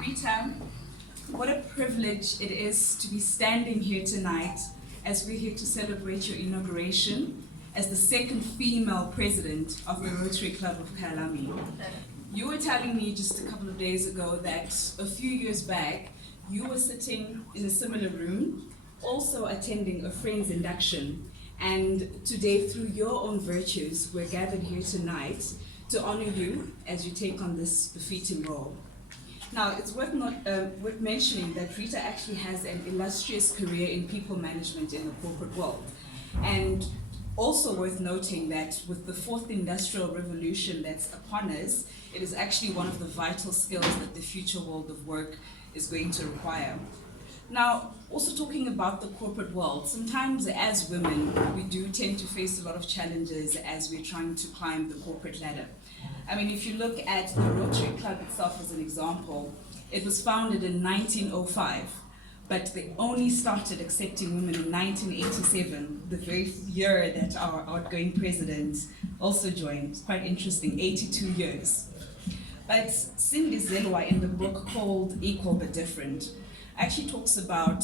Rita, what a privilege it is to be standing here tonight as we're here to celebrate your inauguration as the second female president of the Rotary Club of Kyalami. You were telling me just a couple of days ago that a few years back, you were sitting in a similar room, also attending a friend's induction. And today, through your own virtues, we're gathered here tonight to honor you as you take on this befitting role. Now, it's worth mentioning that Rita actually has an illustrious career in people management in the corporate world. And also worth noting that with the fourth industrial revolution that's upon us, it is actually one of the vital skills that the future world of work is going to require. Now, also talking about the corporate world, sometimes as women, we do tend to face a lot of challenges as we're trying to climb the corporate ladder. I mean, if you look at the Rotary Club itself as an example, it was founded in 1905, but they only started accepting women in 1987, the very year that our outgoing president also joined. It's quite interesting, 82 years. But Cindy Zelwa, in the book called Equal But Different, actually talks about,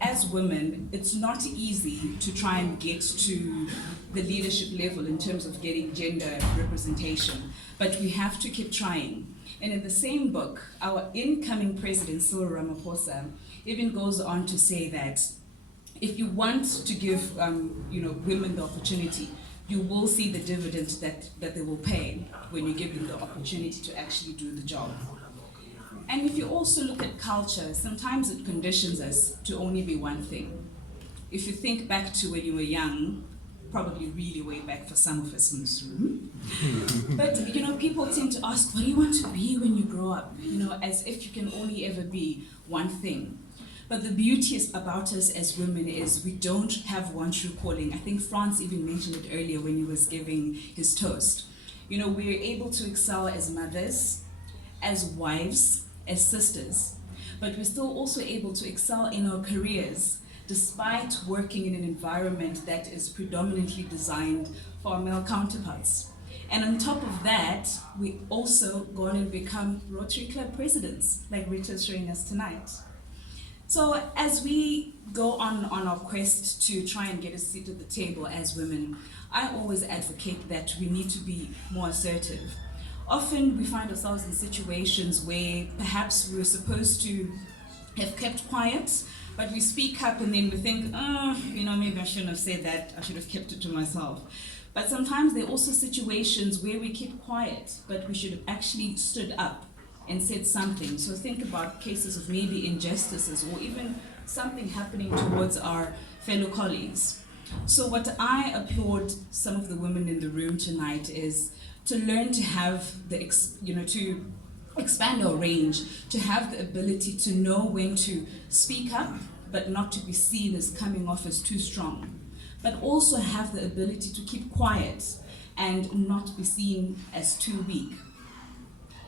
as women, it's not easy to try and get to the leadership level in terms of getting gender representation, but we have to keep trying. And in the same book, our incoming president, Cyril Ramaphosa, even goes on to say that if you want to give women the opportunity, you will see the dividend that they will pay when you give them the opportunity to actually do the job. And if you also look at culture, sometimes it conditions us to only be one thing. If you think back to when you were young, probably really way back for some of us in this room, but people tend to ask, what do you want to be when you grow up? As if you can only ever be one thing. But the beauty about us as women is we don't have one true calling. I think Franz even mentioned it earlier when he was giving his toast. We're able to excel as mothers, as wives, as sisters, but we're still also able to excel in our careers despite working in an environment that is predominantly designed for our male counterparts. And on top of that, we also go on and become Rotary Club presidents, like Rita is showing us tonight. So as we go on our quest to try and get a seat at the table as women, I always advocate that we need to be more assertive. Often we find ourselves in situations where perhaps we're supposed to have kept quiet, but we speak up and then we think, maybe I shouldn't have said that, I should have kept it to myself. But sometimes there are also situations where we keep quiet, but we should have actually stood up and said something. So think about cases of maybe injustices or even something happening towards our fellow colleagues. So what I applaud some of the women in the room tonight is to learn to have to expand our range, to have the ability to know when to speak up, but not to be seen as coming off as too strong, but also have the ability to keep quiet and not be seen as too weak.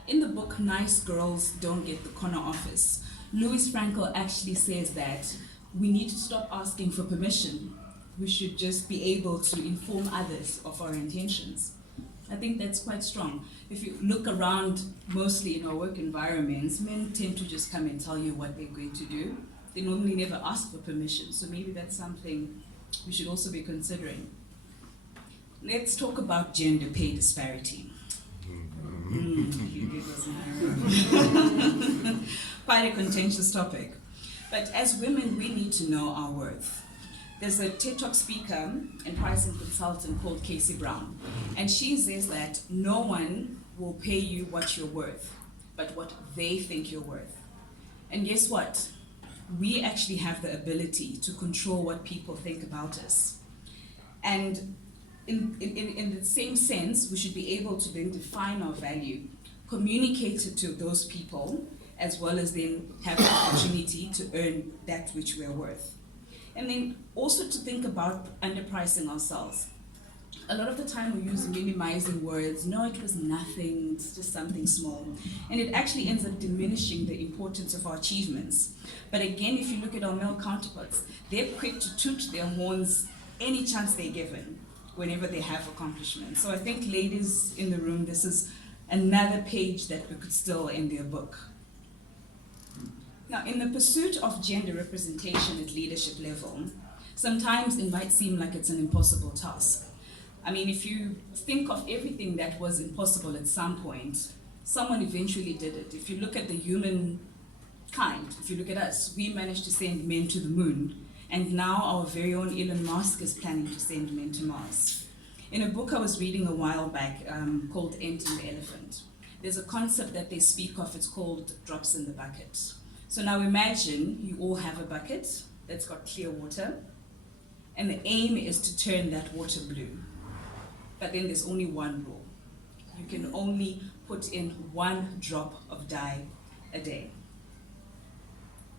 In the book, Nice Girls Don't Get the Corner Office, Louis Frankel actually says that we need to stop asking for permission. We should just be able to inform others of our intentions. I think that's quite strong. If you look around, mostly in our work environments, men tend to just come and tell you what they're going to do. They normally never ask for permission, so maybe that's something we should also be considering. Let's talk about gender pay disparity. Quite a contentious topic. But as women, we need to know our worth. There's a TED Talk speaker and pricing consultant called Casey Brown, and she says that no one will pay you what you're worth, but what they think you're worth. And guess what? We actually have the ability to control what people think about us. And in the same sense, we should be able to then define our value, communicate it to those people, as well as then have the opportunity to earn that which we're worth. And then also to think about underpricing ourselves. A lot of the time we use minimizing words. No, it was nothing, it's just something small. And it actually ends up diminishing the importance of our achievements. But again, if you look at our male counterparts, they're quick to toot their horns any chance they're given whenever they have accomplishments. So I think ladies in the room, this is another page that we could still in their book. Now, in the pursuit of gender representation at leadership level, sometimes it might seem like it's an impossible task. I mean, if you think of everything that was impossible at some point, someone eventually did it. If you look at the human kind, if you look at us, we managed to send men to the moon, and now our very own Elon Musk is planning to send men to Mars. In a book I was reading a while back called Emptying the Elephant, there's a concept that they speak of, it's called drops in the bucket. So now imagine you all have a bucket that's got clear water, and the aim is to turn that water blue. But then there's only one rule. You can only put in 1 drop of dye a day.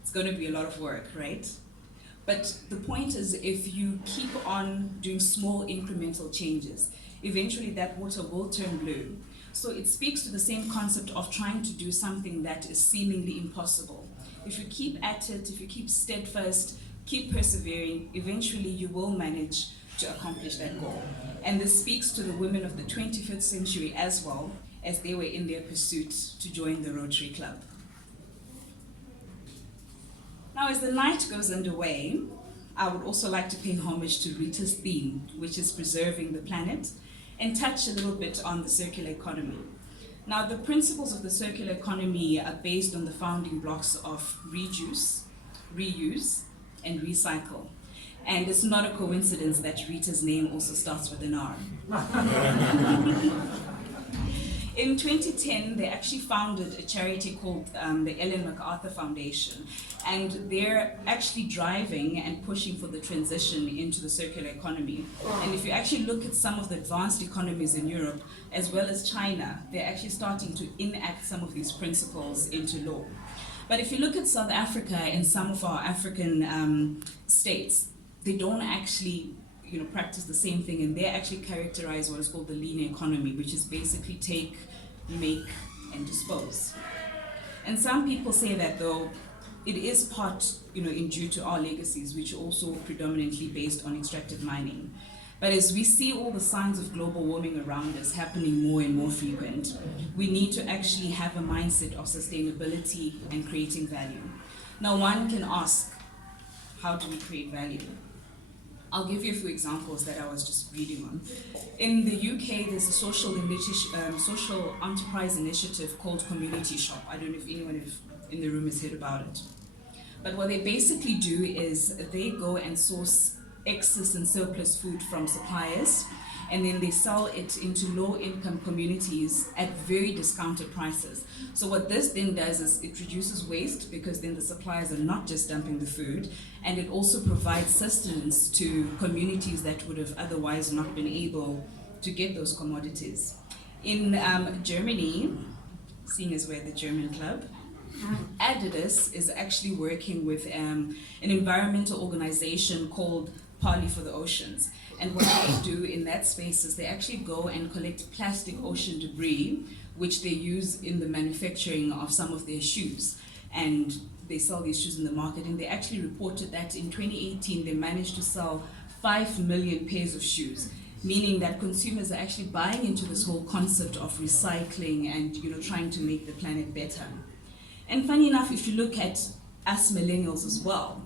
It's going to be a lot of work, right? But the point is, if you keep on doing small incremental changes, eventually that water will turn blue. So it speaks to the same concept of trying to do something that is seemingly impossible. If you keep at it, if you keep steadfast, keep persevering, eventually you will manage to accomplish that goal. And this speaks to the women of the 25th century as well, as they were in their pursuit to join the Rotary Club. Now, as the night goes underway, I would also like to pay homage to Rita's theme, which is preserving the planet, and touch a little bit on the circular economy. Now, the principles of the circular economy are based on the founding blocks of reduce, reuse, and recycle. And it's not a coincidence that Rita's name also starts with an R. In 2010, they actually founded a charity called the Ellen MacArthur Foundation, and they're actually driving and pushing for the transition into the circular economy. And if you actually look at some of the advanced economies in Europe, as well as China, they're actually starting to enact some of these principles into law. But if you look at South Africa and some of our African states, they don't actually practice the same thing, and they actually characterize what is called the linear economy, which is basically take, make, and dispose. And some people say that though it is part, in due to our legacies, which are also predominantly based on extractive mining. But as we see all the signs of global warming around us happening more and more frequent, we need to actually have a mindset of sustainability and creating value. Now, one can ask, how do we create value? I'll give you a few examples that I was just reading on. In the UK, there's a social enterprise initiative called Community Shop. I don't know if anyone in the room has heard about it. But what they basically do is they go and source excess and surplus food from suppliers, and then they sell it into low-income communities at very discounted prices. So what this then does is it reduces waste, because then the suppliers are not just dumping the food, and it also provides sustenance to communities that would have otherwise not been able to get those commodities. In Germany, seeing as we're the German club, Adidas is actually working with an environmental organization called Parley for the Oceans. And what they do in that space is they actually go and collect plastic ocean debris, which they use in the manufacturing of some of their shoes. And they sell these shoes in the market. And they actually reported that in 2018, they managed to sell 5 million pairs of shoes, meaning that consumers are actually buying into this whole concept of recycling and trying to make the planet better. And funny enough, if you look at us millennials as well,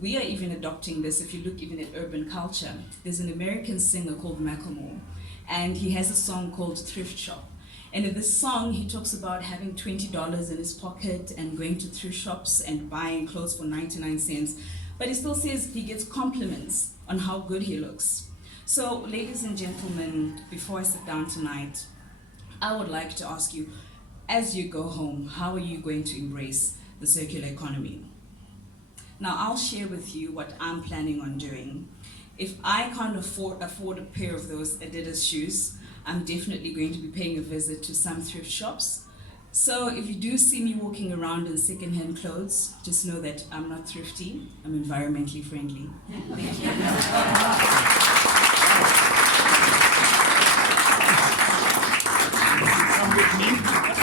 we are even adopting this. If you look even at urban culture, there's an American singer called Macklemore, and he has a song called Thrift Shop. And in this song, he talks about having $20 in his pocket and going to thrift shops and buying clothes for 99 cents. But he still says he gets compliments on how good he looks. So, ladies and gentlemen, before I sit down tonight, I would like to ask you, as you go home, how are you going to embrace the circular economy? Now, I'll share with you what I'm planning on doing. If I can't afford a pair of those Adidas shoes, I'm definitely going to be paying a visit to some thrift shops. So if you do see me walking around in secondhand clothes, just know that I'm not thrifty, I'm environmentally friendly. Thank you.